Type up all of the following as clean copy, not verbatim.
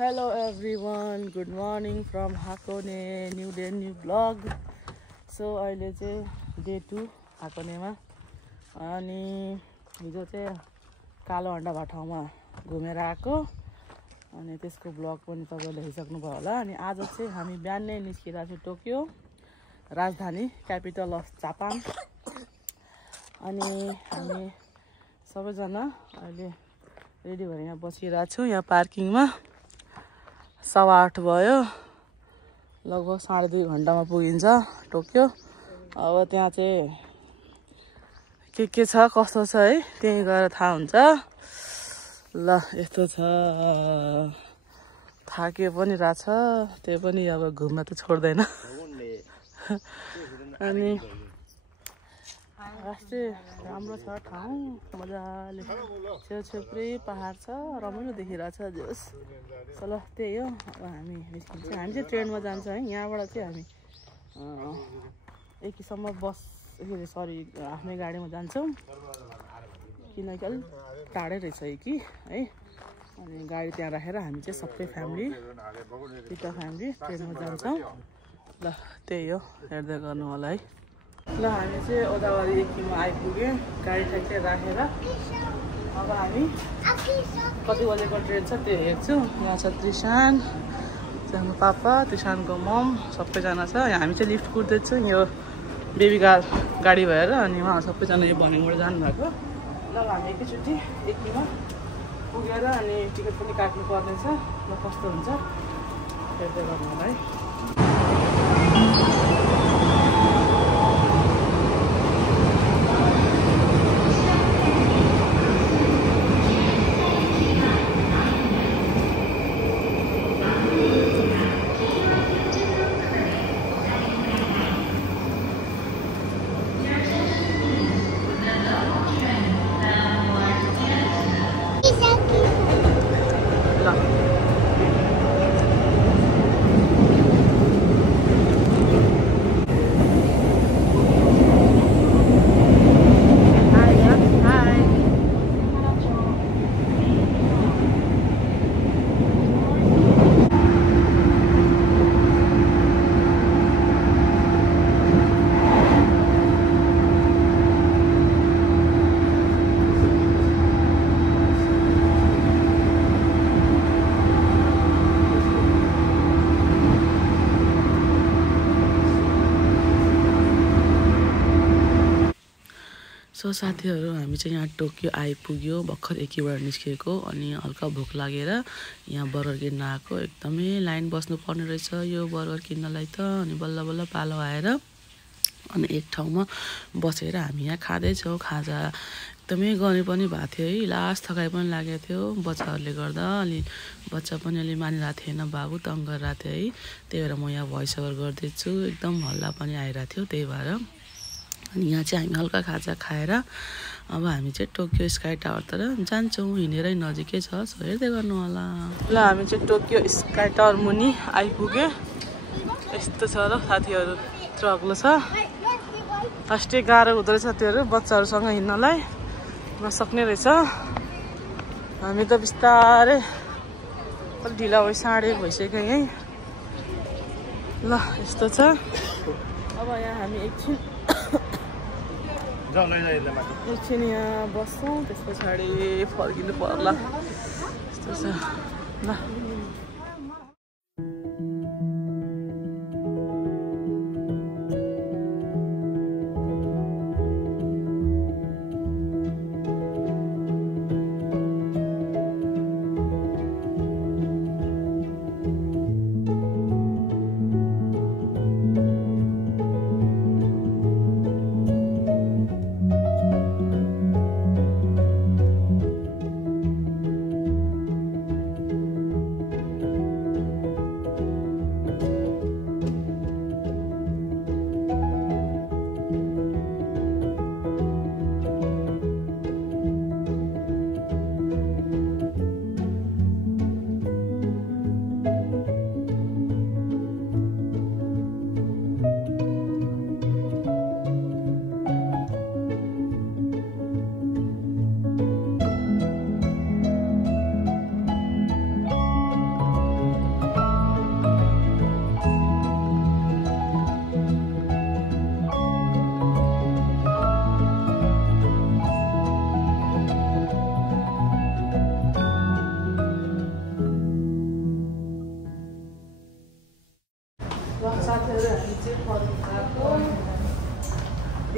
Hello everyone, good morning from Hakone, new day, new vlog. So अहिले चाहिँ day 2 हाकोनेमा अनि हिजो चाहिँ कालो हन्डा भएको ठाउँमा घुमेर आएको अनि त्यसको भ्लग पनि तपाईले हेरिसक्नुभयो होला। अनि आज चाहिँ हामी बिहानै निस्किरहेको छौँ टोकियो, राजधानी, क्यापिटल अफ जापान। अनि हामी सबैजना अहिले रेडी भएर यहाँ बसिरहेको छु। यहाँ पार्किङमा 8:15 भयो, लगभग 2.5 घन्टामा पुगिन्छ टोकियो। अब त्यहाँ चाहिँ के छ कस्तो छ है त्यही गएर थाहा हुन्छ। ल यस्तो छ, थाके पनि रहेछ, त्यो पनि अब घुम्न त छोड्दैन। अनि राष्ट्रिय राम्रो छ ठाउँ, मजाले छेउछेउ पुरै पहाड छ, रमाइलो देखिरहेछ जोस्। ल त्यही हो, अब हामी निस्किन्छ। हामी चाहिँ ट्रेनमा जान्छ है, यहाँबाट चाहिँ हामी एकसम्म बस सरी आफ्नै गाडीमा जान्छौँ किनकि अलिक टाढै रहेछ कि है। अनि गाडी त्यहाँ राखेर हामी चाहिँ सबै फ्यामिली पिता फ्यामिली ट्रेनमा जान्छौँ। ल त्यही हो, हेर्दै गर्नु होला है। ल हामी चाहिँ ओदावारी एकीमा आइपुग्यौँ गाडी ठ्याक्कै राखेर। अब हामी कति बजेको ट्रेन छ त्यो हेर्छु। यहाँ छ त्रिशान, हाम्रो पापा, त्रिशानको मम, सबैजना छ। यहाँ हामी चाहिँ लिफ्ट कुद्दैछौँ यो बेबी गाडी भएर। अनि उहाँ सबैजना यो भनेबाट जानुभएको। ल हामी एकैचोटि एकीमा पुगेर अनि टिकट पनि काट्नु पर्नेछ। ल कस्तो हुन्छ हेर्दै गर्नु होला है। सो साथीहरू, हामी चाहिँ यहाँ टोकियो आइपुग्यो, भर्खर एकीबाट निस्किएको। अनि हल्का भोक लागेर यहाँ बर्गर किन्न आएको। एकदमै लाइन बस्नु पर्ने रहेछ यो बर्गर किन्नलाई त। अनि बल्ल बल्ल पालो आएर अनि एक ठाउँमा बसेर हामी यहाँ खाँदैछौँ। खाजा एकदमै गर्ने पनि भएको थियो है, लास्ट थकाइ पनि लागेको थियो बच्चाहरूले गर्दा। अनि बच्चा पनि अलि मानिरहेको थिएन, बाबु तङ गरिरहेको थियो है। त्यही भएर म यहाँ भोइस ओभर गर्दैछु, एकदम हल्ला पनि आइरहेको थियो त्यही भएर। अनि यहाँ चाहिँ हामी हल्का खाजा खाएर अब हामी चाहिँ टोकियो स्काई टावरतिर जान्छौँ, हिँडेरै नजिकै छ। सो हेर्दै गर्नु होला। ल हामी चाहिँ टोकियो स्काई टावर मुनि आइपुग्यो। यस्तो छ र साथीहरू, ट्रग्लो छ। फर्स्टै गाह्रो हुँदो रहेछ त्योहरू बच्चाहरूसँग हिँड्नलाई, नसक्ने रहेछ। हामी त बिस्तारै अलिक ढिला भयो, 8:30 भइसक्यो यहीँ। ल यस्तो छ। अब यहाँ हामी एकछिन यहाँ बस्छौँ, त्यस पछाडि फर्किनु पर्ला। यस्तो छ ल।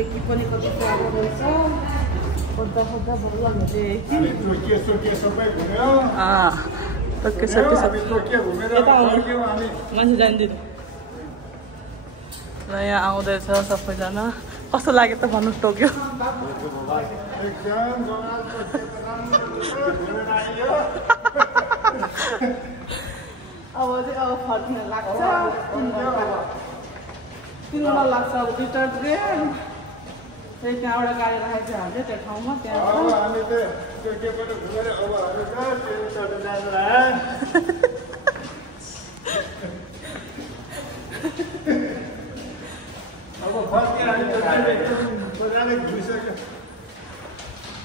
टेकी पनि कति टाढो रहेछ खोज्दा खोज्दा बल्ल भेटेँ कि मान्छे जान्दिनँ र यहाँ आउँदैछ सबैजना कस्तो लाग्यो त भन्नु टोक्यो अब चाहिँ अब फर्किन लाग्छ 3 घण्टा लाग्छ अब रिटर्न ट्रेन त्यही त्यहाँबाट गाडी राखेको छ हामीले त्यो ठाउँमा त्यहाँ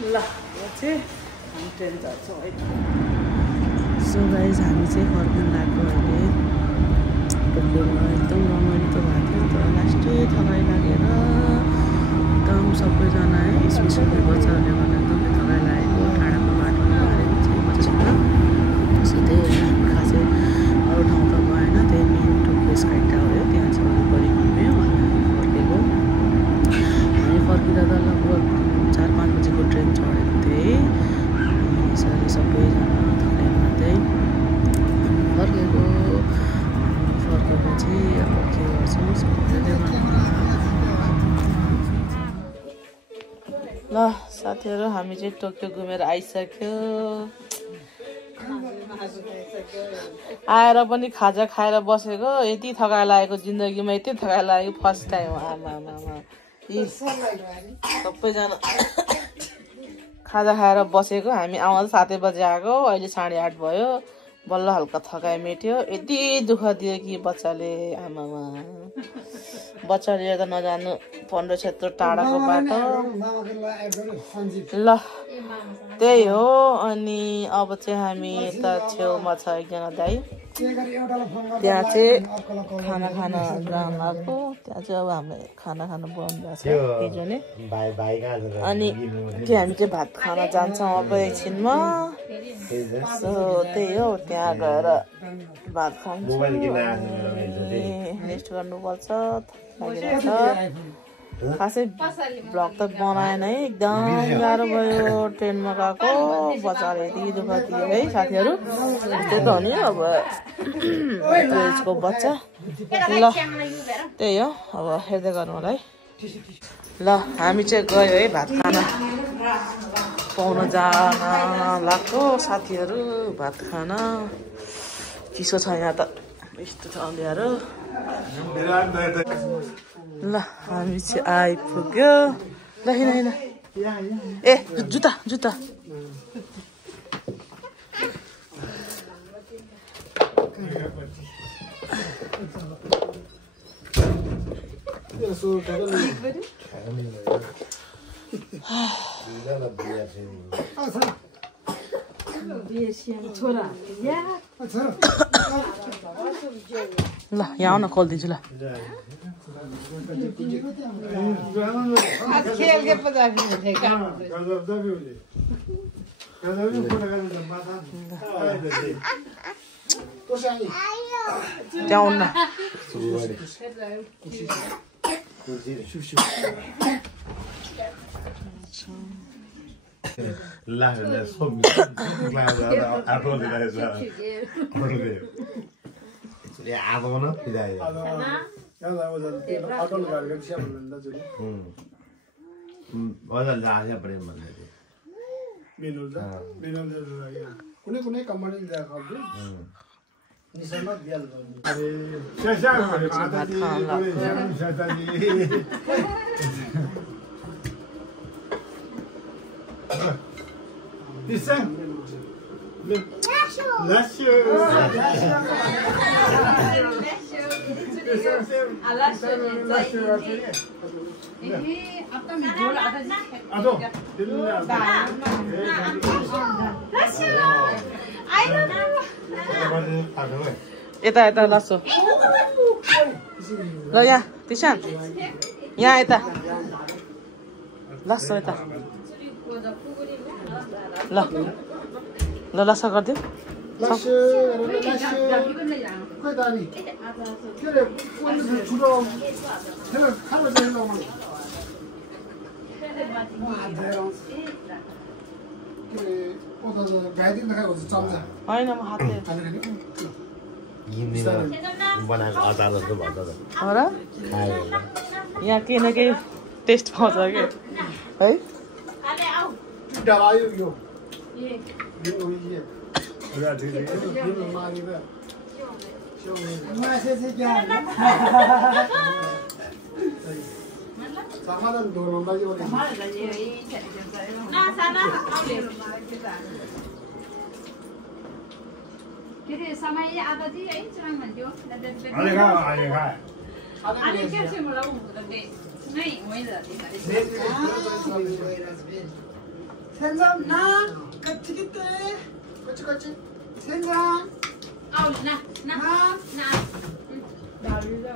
ल चाहिँ हामी ट्रेन चढ्छौँ है सो गाइज हामी चाहिँ फर्किन लाग्यो अहिले टोकियोमा एकदम रमाइलो त भएको थियो तर लास्टै थकाइ लागेर एकदम सबैजना है स्पेसली बच्चाहरूले गर्दा एकदमै थकाइ लागेको टाढाको बाटोमा हारेको चाहिँ बच्चासँग सो त्यही हामी खासै अरू ठाउँ त गएन त्यही मेन टोकियो स्काई टावर हो त्यहाँ चाहिँ वरिपरि घुम्यो अनि हामी फर्किँदा त लगभग 4-5 बजीको ट्रेन चढेको थिएँ अनि यसरी सबैजना थकाइ मार्दै फर्केपछि अब के गर्छौँ ल साथीहरू हामी चाहिँ टोकियो घुमेर आइसक्यो आएर पनि खाजा खाएर बसेको यति थकाइ लागेको जिन्दगीमा यति थकाइ लागेको फर्स्ट टाइम आमा सबैजना खाजा खाएर बसेको हामी आउँदा 7 बजे आएको अहिले 8:30 भयो बल्ल हल्का थकाइ मेट्यो यति दुःख दियो कि बच्चाले आमामा बच्चाले त नजानु 15 क्षेत्र टाढाको बाटो ल त्यही हो अनि अब चाहिँ हामी यता छेउमा छ एकजना दाइ त्यहाँ चाहिँ खाना खान जान लाग्यो त्यहाँ चाहिँ अब हामीले खाना खानु बोलाउनु भएको छ अनि त्यो हामी चाहिँ भात खान जान्छौँ अब एकछिनमा सो त्यही हो त्यहाँ गएर भात खान्छौँ रेस्ट गर्नुपर्छ खासै भ्लग त बनाएन है एकदम गाह्रो भयो ट्रेनमा गएको बच्चाले यति दुःख दियो है साथीहरू त्यो त हो नि अब ट्रेनको बच्चा ल त्यही हो अब हेर्दै गर्नु होला है ल हामी चाहिँ गयो है भात खाना पाउन जान लाग्यो साथीहरू भात खाना चिसो छ यहाँ त यस्तो छ अँध्यारो ल हामी चाहिँ आइपुग्यो ल हिँड ए जुत्ता ल यहाँ आउन खोलिदिन्छु ल त्यहाँ आउन कुनै कम्पनी यता लासो ल यहाँ तिसान यहाँ यता लासो यता ल ल लासो गरिदिउ होइन म हातले बनाएको अचार जस्तो भन्छ त हो र यहाँ केही न केही टेस्ट पाउँछ कि है समय आता थी यही चुनाव में जो अरे कैसे मुलाऊ नहीं वही जाती 생선 나 같이겠대 그치 생선 आओ ना ना 나 ना 다리다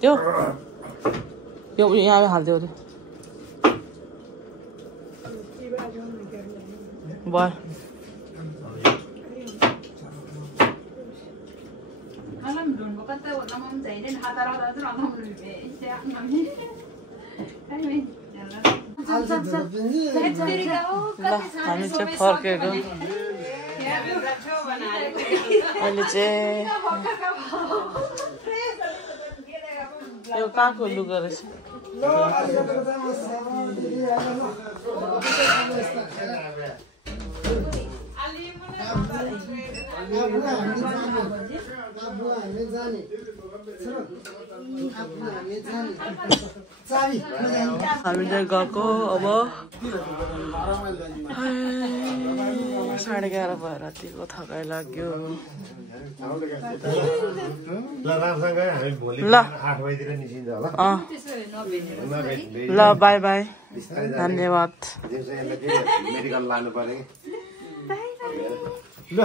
त्यो यो यहाँ हालिदियो अरे भयो Alam dun ko kata wala mong say din hatara da dun ang lube siya mami ay may ल हामी चाहिँ फर्केको अहिले चाहिँ यो कहाँको लुगा रहेछ हामी चाहिँ गएको अब 11:30 भयो रातिको थकाइ लाग्यो ल 8 बजेतिर निस्किन्छ होला ल बाई बाई धन्यवाद मेडिकल लानु पर्यो कि ल